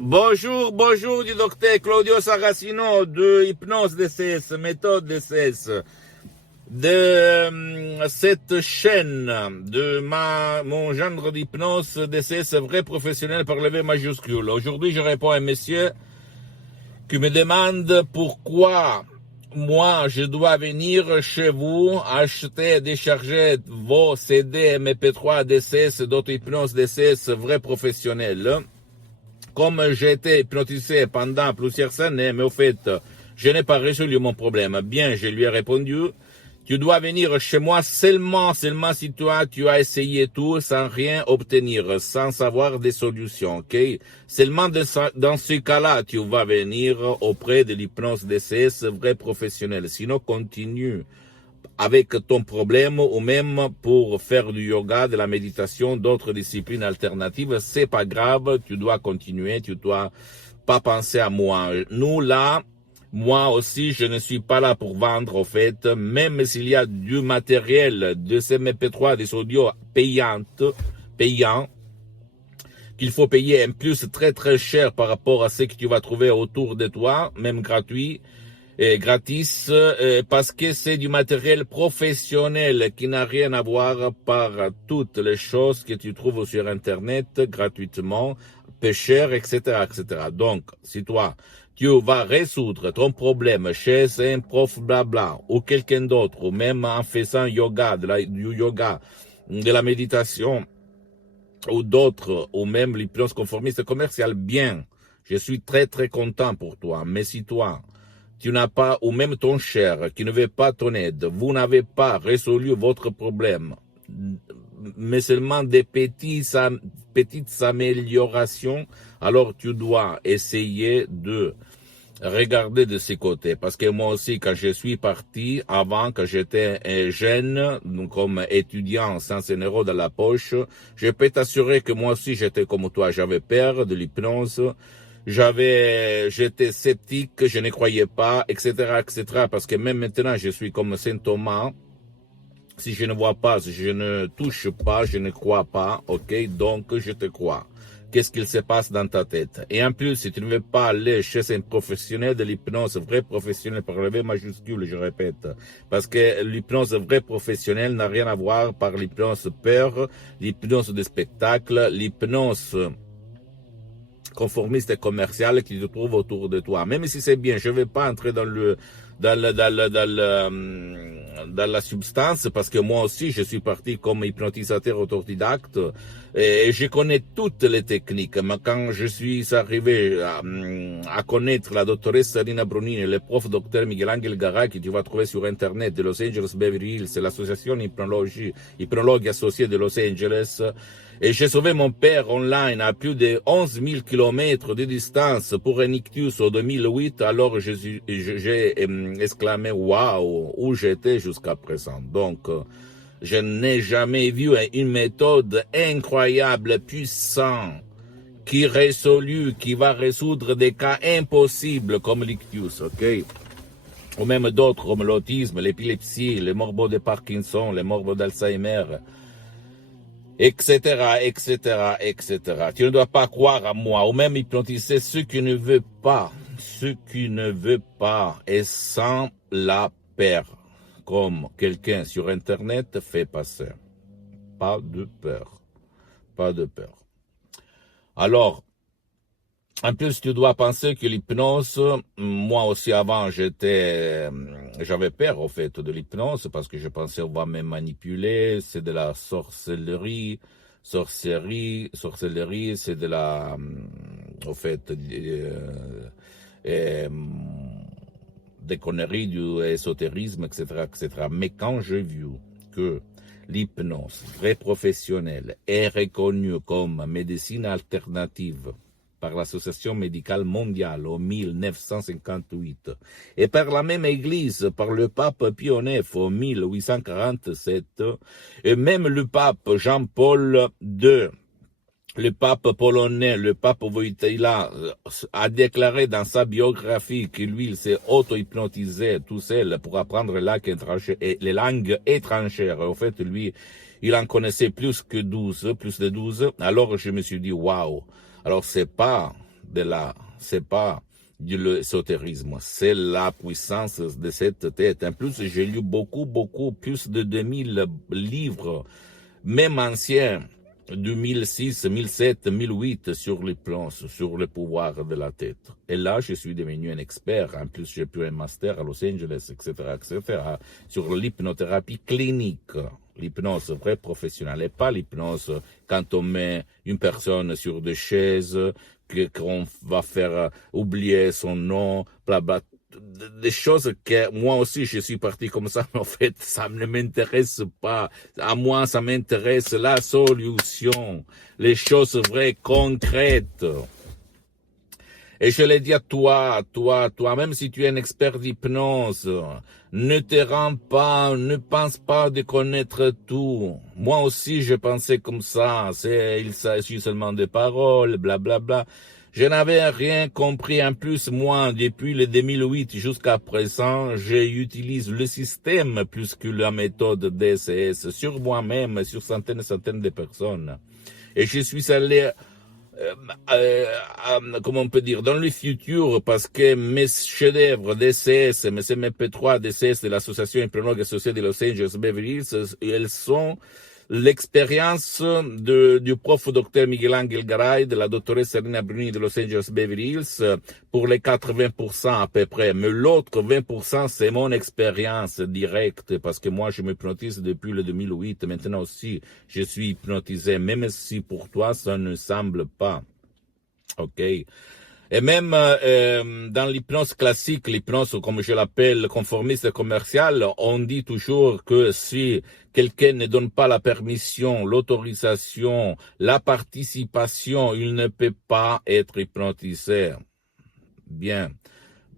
Bonjour, bonjour du docteur Claudio Saracino de Hypnose DCS, méthode DCS, de cette chaîne de mon genre d'hypnose DCS vrai professionnel par le V majuscule. Aujourd'hui, je réponds à un monsieur qui me demande pourquoi moi, je dois venir chez vous acheter et décharger vos CD MP3 DCS d'auto-hypnose DCS vrai professionnel. Comme j'ai été hypnotisé pendant plusieurs années, mais au fait, je n'ai pas résolu mon problème. Bien, je lui ai répondu, tu dois venir chez moi seulement si toi, tu as essayé tout sans rien obtenir, sans avoir des solutions, ok? Seulement dans ce cas-là, tu vas venir auprès de l'hypnose DCS vrai professionnel. Sinon, continue avec ton problème ou même pour faire du yoga, de la méditation, d'autres disciplines alternatives, c'est pas grave, tu dois continuer, tu dois pas penser à moi. Nous là, moi aussi, je ne suis pas là pour vendre, au fait, même s'il y a du matériel, de ces MP3, des audios payants, qu'il faut payer en plus très très cher par rapport à ce que tu vas trouver autour de toi, même gratuit, gratis, parce que c'est du matériel professionnel qui n'a rien à voir par toutes les choses que tu trouves sur Internet gratuitement, peu cher, etc., etc. Donc, si toi, tu vas résoudre ton problème chez un prof blabla ou quelqu'un d'autre, ou même en faisant yoga, du yoga, de la méditation, ou d'autres, ou même l'hypnose conformiste commerciale, bien, je suis très très content pour toi. Mais si toi, tu n'as pas, ou même ton cher, qui ne veut pas ton aide, vous n'avez pas résolu votre problème, mais seulement des petites améliorations, alors tu dois essayer de regarder de ces côtés. Parce que moi aussi, quand je suis parti, avant, quand j'étais jeune, comme étudiant, sans un euro dans la poche, je peux t'assurer que moi aussi, j'étais comme toi. J'avais peur de l'hypnose. J'étais sceptique, je ne croyais pas, etc., etc. Parce que même maintenant, je suis comme Saint Thomas. Si je ne vois pas, si je ne touche pas, je ne crois pas, ok? Donc, je te crois. Qu'est-ce qu'il se passe dans ta tête? Et en plus, si tu ne veux pas aller chez un professionnel de l'hypnose, vrai professionnel par le V majuscule, je répète, parce que l'hypnose vrai professionnel n'a rien à voir par l'hypnose peur, l'hypnose de spectacle, l'hypnose conformiste et commercial qui se trouve autour de toi. Même si c'est bien, je ne vais pas entrer dans la substance parce que moi aussi je suis parti comme hypnotisateur autodidacte et je connais toutes les techniques. Mais quand je suis arrivé à connaître la doctoresse Sarina Brunini, le prof docteur Miguel Angel Garay que tu vas trouver sur internet de Los Angeles Beverly Hills, c'est l'association hypnologue associée de Los Angeles. Et j'ai sauvé mon père online à plus de 11 000 kilomètres de distance pour un ictus en 2008. Alors j'ai exclamé waouh, où j'étais jusqu'à présent. Donc, je n'ai jamais vu une méthode incroyable, puissante, qui va résoudre des cas impossibles comme l'ictus, ok? Ou même d'autres comme l'autisme, l'épilepsie, les morbos de Parkinson, les morbos d'Alzheimer, etc., etc., etc. Tu ne dois pas croire à moi, ou même hypnotiser ceux qui ne veulent pas, et sans la peur, comme quelqu'un sur Internet fait passer. Pas de peur, pas de peur. Alors, en plus, tu dois penser que l'hypnose, moi aussi avant, j'avais peur au fait de l'hypnose parce que je pensais on va me manipuler, c'est de la sorcellerie, c'est de la, au fait, des conneries, du ésotérisme, etc., etc. Mais quand j'ai vu que l'hypnose très professionnelle est reconnue comme médecine alternative par l'Association médicale mondiale en 1958 et par la même Église, par le pape Pie IX en 1847 et même le pape Jean-Paul II, le pape polonais, le pape Wojtyla a déclaré dans sa biographie que lui, il s'est auto-hypnotisé tout seul pour apprendre les langues étrangères. En fait, lui, il en connaissait plus de 12. Alors je me suis dit, waouh. Alors c'est pas de là. C'est pas du l'ésotérisme, c'est la puissance de cette tête. En plus, j'ai lu beaucoup, plus de 2000 livres, même anciens, 2006, 2007, 2008, sur les plans, sur le pouvoir de la tête. Et là, je suis devenu un expert. En plus, j'ai pu un master à Los Angeles, etc., sur l'hypnothérapie clinique. L'hypnose vraie professionnelle, et pas l'hypnose quand on met une personne sur des chaises, qu'on va faire oublier son nom, bla bla, des choses que moi aussi je suis parti comme ça, mais en fait ça ne m'intéresse pas. À moi ça m'intéresse la solution, les choses vraies, concrètes. Et je l'ai dit à toi, même si tu es un expert d'hypnose, ne te rends pas, ne pense pas de connaître tout. Moi aussi, je pensais comme ça. Il s'agit seulement de paroles, blablabla. Bla, bla. Je n'avais rien compris. En plus, moi, depuis le 2008 jusqu'à présent, j'utilise le système plus que la méthode DCS sur moi-même, sur centaines et centaines de personnes. Et je suis allé comment on peut dire, dans le futur, parce que mes chefs-d'œuvre DCS, mes MP3 DCS de l'association hypnologue associée de Los Angeles Beverly Hills, elles sont l'expérience du prof docteur Miguel Ángel Garay, de la doctoresse Serena Bruni de Los Angeles Beverly Hills, pour les 80% à peu près. Mais l'autre 20%, c'est mon expérience directe, parce que moi, je m'hypnotise depuis le 2008. Maintenant aussi, je suis hypnotisé, même si pour toi, ça ne semble pas. OK. Et même dans l'hypnose classique, l'hypnose, comme je l'appelle, conformiste commerciale, on dit toujours que si quelqu'un ne donne pas la permission, l'autorisation, la participation, il ne peut pas être hypnotisé. Bien.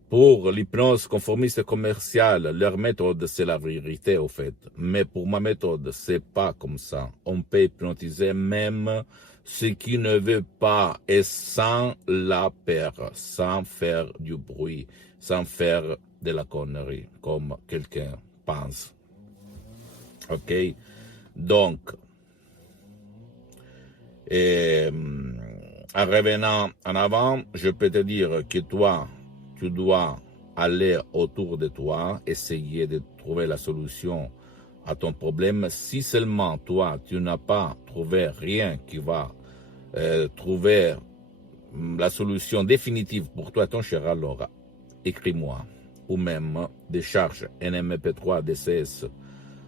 Pour l'hypnose conformiste commerciale, leur méthode, c'est la vérité, au fait. Mais pour ma méthode, c'est pas comme ça. On peut hypnotiser même ce qui ne veut pas et sans la peur, sans faire du bruit, sans faire de la connerie, comme quelqu'un pense. OK? Donc, en revenant en avant, je peux te dire que toi, tu dois aller autour de toi, essayer de trouver la solution à ton problème. Si seulement toi, tu n'as pas trouvé rien qui va trouver la solution définitive pour toi, ton cher, alors écris-moi ou même décharge un MP3 DCS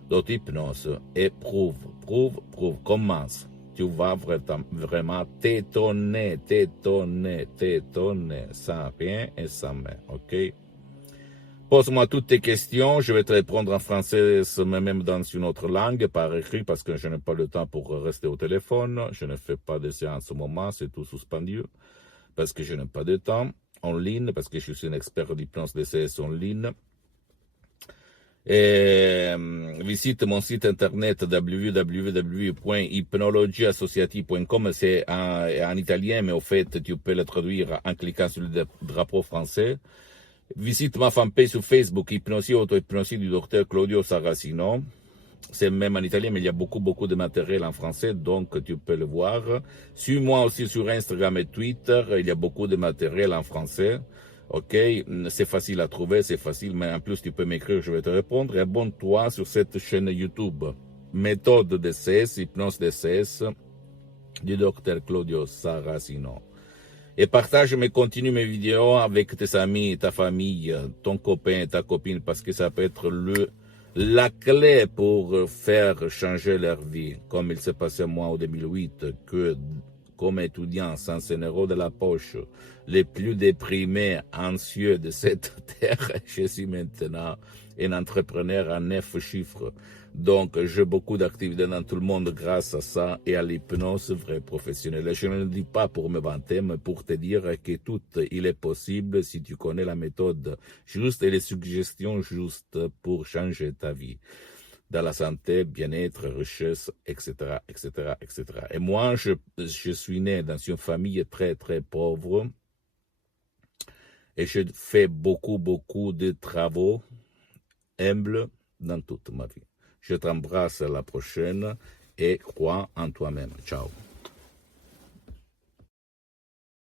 d'auto-hypnose et prouve, commence. Tu vas vraiment t'étonner, sans rien et sans main, ok? Pose-moi toutes tes questions, je vais te répondre en français, même dans une autre langue, par écrit, parce que je n'ai pas le temps pour rester au téléphone. Je ne fais pas de séance au moment, c'est tout suspendu, parce que je n'ai pas de temps. En ligne, parce que je suis un expert d'hypnose DCS en ligne. Et visite mon site internet www.hypnologieassociative.com. C'est en italien, mais au fait, tu peux le traduire en cliquant sur le drapeau français. Visite ma fanpage sur Facebook, Hypnosie, auto-hypnosie du docteur Claudio Saracino. C'est même en italien, mais il y a beaucoup de matériel en français, donc tu peux le voir. Suis-moi aussi sur Instagram et Twitter, il y a beaucoup de matériel en français. Ok, c'est facile à trouver, c'est facile, mais en plus tu peux m'écrire, je vais te répondre. Et abonne-toi sur cette chaîne YouTube. Méthode DCS, hypnose DCS, du docteur Claudio Saracino. Et partage continue mes vidéos avec tes amis, ta famille, ton copain, ta copine, parce que ça peut être la clé pour faire changer leur vie, comme il s'est passé moi en 2008, que comme étudiant sans un euro de la poche, les plus déprimés, anxieux de cette terre, je suis maintenant un entrepreneur à 9 chiffres. Donc, j'ai beaucoup d'activités dans tout le monde grâce à ça et à l'hypnose vraie professionnelle. Je ne le dis pas pour me vanter, mais pour te dire que tout il est possible si tu connais la méthode juste et les suggestions justes pour changer ta vie. Dans la santé, bien-être, richesse, etc., etc., etc. Et moi, je suis né dans une famille très pauvre et je fais beaucoup de travaux humbles dans toute ma vie. Je t'embrasse à la prochaine et crois en toi-même. Ciao.